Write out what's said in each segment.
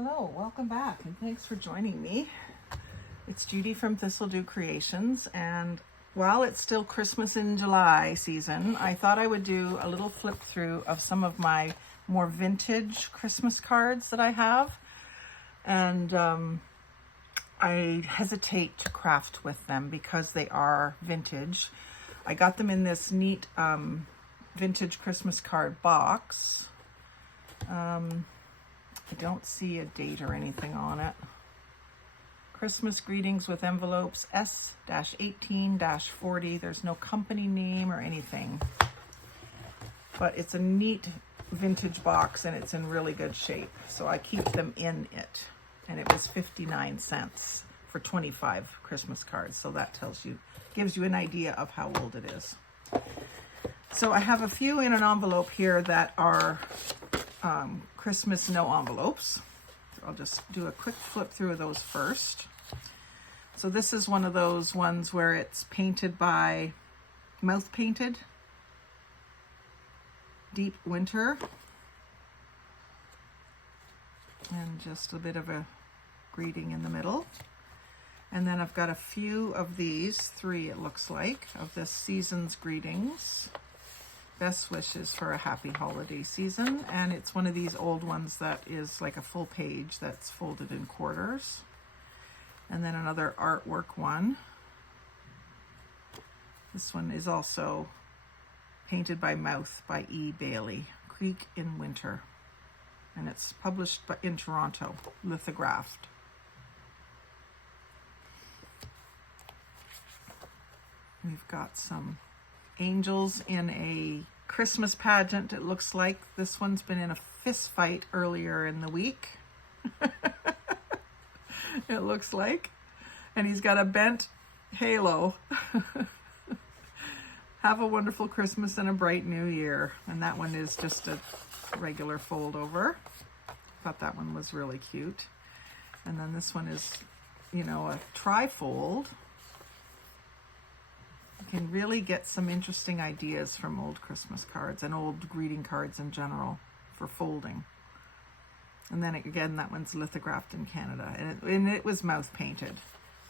Hello, welcome back, and thanks for joining me. It's Judy from Thistledew Creations, and while it's still Christmas in July season, I thought I would do a little flip through of some of my more vintage Christmas cards that I have. And I hesitate to craft with them because they are vintage. I got them in this neat vintage Christmas card box. I don't see a date or anything on it. Christmas greetings with envelopes S-18-40. There's no company name or anything. But it's a neat vintage box and it's in really good shape. So I keep them in it. And it was 59 cents for 25 Christmas cards. So that gives you an idea of how old it is. So I have a few in an envelope here that are Christmas no envelopes. I'll just do a quick flip through of those first. So this is one of those ones where it's painted by mouth painted. Deep winter. And just a bit of a greeting in the middle. And then I've got a few of these, 3 it looks like, of this season's greetings. Best wishes for a happy holiday season. And it's one of these old ones that is like a full page that's folded in quarters. And then another artwork one. This one is also painted by mouth by E. Bailey, Creek in Winter. And it's published in Toronto, lithographed. We've got some angels in a Christmas pageant, it looks like. This one's been in a fist fight earlier in the week. It looks like. And he's got a bent halo. Have a wonderful Christmas and a bright new year. And that one is just a regular fold over. Thought that one was really cute. And then this one is, a trifold. You can really get some interesting ideas from old Christmas cards and old greeting cards in general for folding. And then again, that one's lithographed in Canada, and it was mouth painted,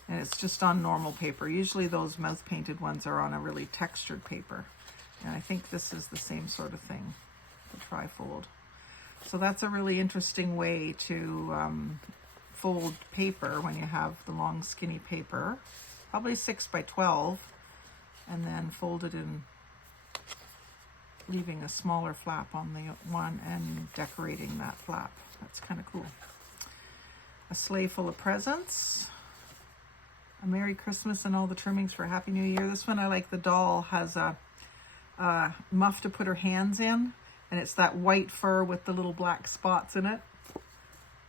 and it's just on normal paper. Usually those mouth painted ones are on a really textured paper, and I think this is the same sort of thing, the trifold. So that's a really interesting way to fold paper when you have the long skinny paper, probably 6 by 12. And then fold it in, leaving a smaller flap on the one and decorating that flap. That's kind of cool. A sleigh full of presents. A Merry Christmas and all the trimmings for a Happy New Year. This one I like. The doll has a muff to put her hands in. And it's that white fur with the little black spots in it.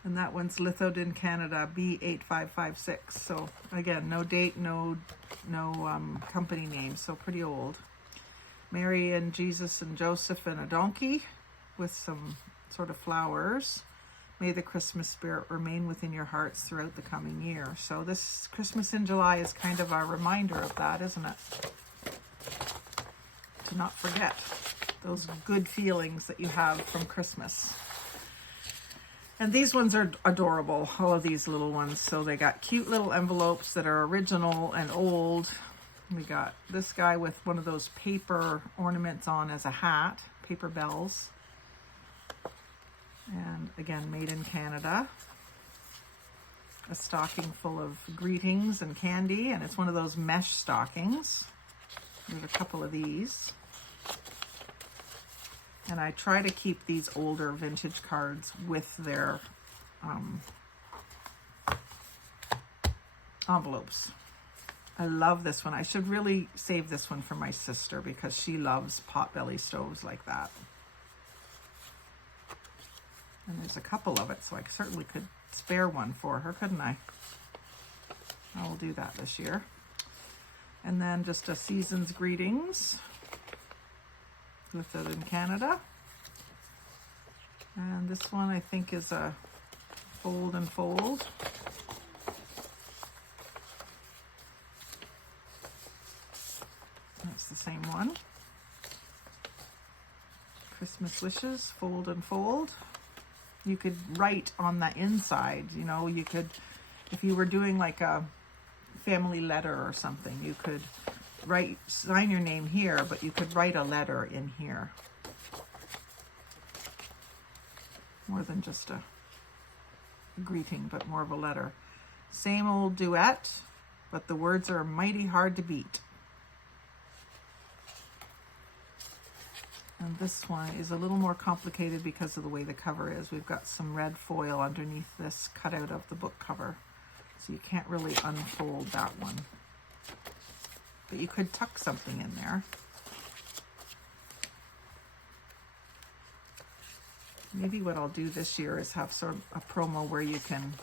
And that one's lithoed in Canada, B8556. So again, no date, no company name, so pretty old. Mary and Jesus and Joseph and a donkey with some sort of flowers. May the Christmas spirit remain within your hearts throughout the coming year. So this Christmas in July is kind of a reminder of that, isn't it? To not forget those good feelings that you have from Christmas. And these ones are adorable, all of these little ones. So they got cute little envelopes that are original and old. We got this guy with one of those paper ornaments on as a hat, paper bells. And again, made in Canada. A stocking full of greetings and candy, and it's one of those mesh stockings. There's a couple of these. And I try to keep these older vintage cards with their envelopes. I love this one. I should really save this one for my sister because she loves potbelly stoves like that. And there's a couple of it, so I certainly could spare one for her, couldn't I? I will do that this year. And then just a season's greetings. Lifted in Canada. And this one I think is a fold and fold. That's the same one. Christmas wishes, fold and fold. You could write on the inside, you know, you could, if you were doing like a family letter or something, you could sign your name here, but you could write a letter in here. More than just a greeting, but more of a letter. Same old duet, but the words are mighty hard to beat. And this one is a little more complicated because of the way the cover is. We've got some red foil underneath this cutout of the book cover, so you can't really unfold that one. But you could tuck something in there. Maybe what I'll do this year is have sort of a promo where you can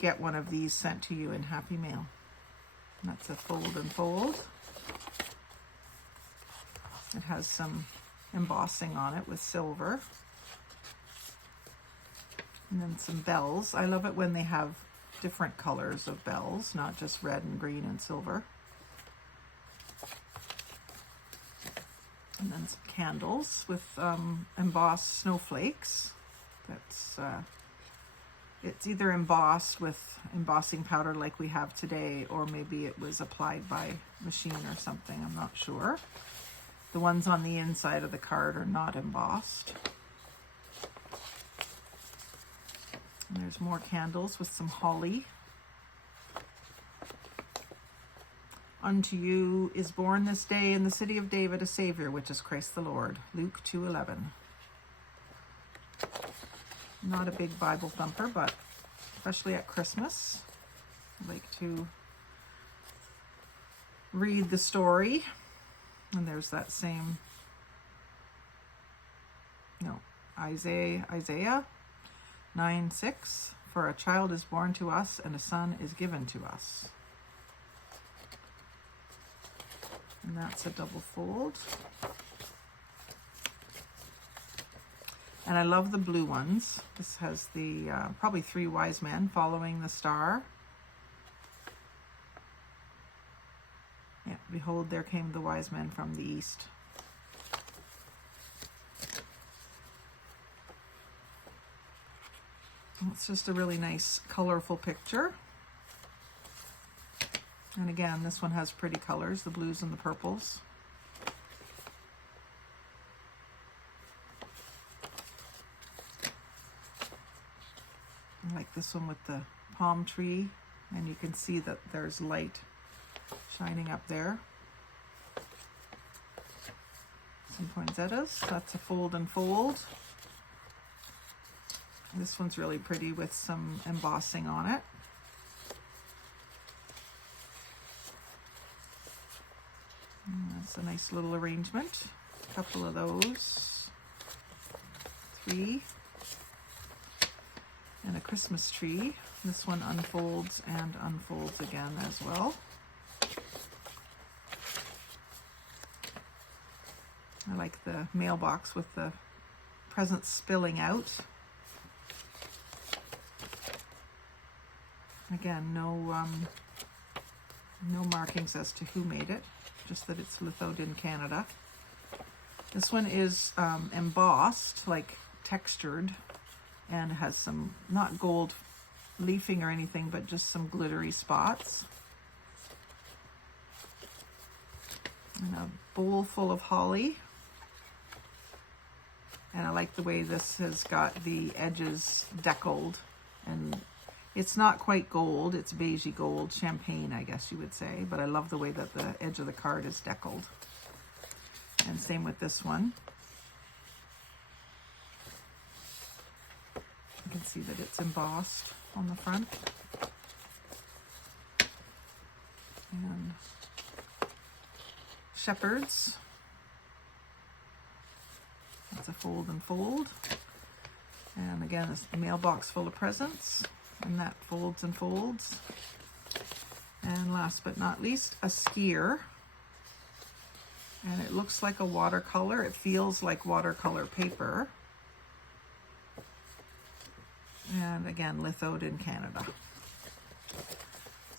get one of these sent to you in Happy Mail. And that's a fold and fold. It has some embossing on it with silver. And then some bells. I love it when they have different colors of bells, not just red and green and silver. And then some candles with embossed snowflakes. That's it's either embossed with embossing powder like we have today, or maybe it was applied by machine or something, I'm not sure. The ones on the inside of the card are not embossed. And there's more candles with some holly. Unto you is born this day in the city of David a Savior, which is Christ the Lord. Luke 2:11. Not a big Bible thumper, but especially at Christmas, I like to read the story. And there's that same, Isaiah 9:6. For a child is born to us and a son is given to us. And that's a double fold. And I love the blue ones. This has the probably 3 wise men following the star. Yeah, behold, there came the wise men from the east. It's just a really nice, colorful picture. And again, this one has pretty colors, the blues and the purples. I like this one with the palm tree, and you can see that there's light shining up there. Some poinsettias, that's a fold and fold. This one's really pretty with some embossing on it. And that's a nice little arrangement. A couple of those. 3. And a Christmas tree. This one unfolds and unfolds again as well. I like the mailbox with the presents spilling out. Again, no markings as to who made it, just that it's lithoed in Canada. This one is embossed, like textured, and has some, not gold leafing or anything, but just some glittery spots. And a bowl full of holly. And I like the way this has got the edges deckled, and it's not quite gold, it's beigey gold, champagne I guess you would say, but I love the way that the edge of the card is deckled. And same with this one. You can see that it's embossed on the front. And shepherds. That's a fold and fold. And again, this mailbox full of presents. And that folds and folds. And last but not least, a skier. And it looks like a watercolor. It feels like watercolor paper. And again, lithoed in Canada.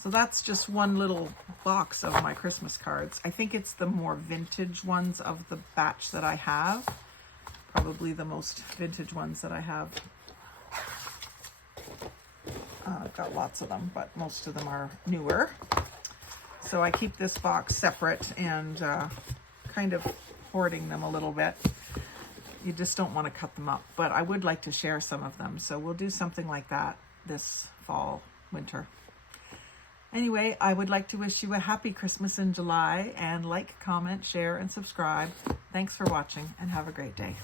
So that's just one little box of my Christmas cards. I think it's the more vintage ones of the batch that I have. Probably the most vintage ones that I have. I've got lots of them, but most of them are newer. So I keep this box separate and kind of hoarding them a little bit. You just don't want to cut them up, but I would like to share some of them. So we'll do something like that this fall, winter. Anyway, I would like to wish you a happy Christmas in July, and like, comment, share, and subscribe. Thanks for watching, and have a great day.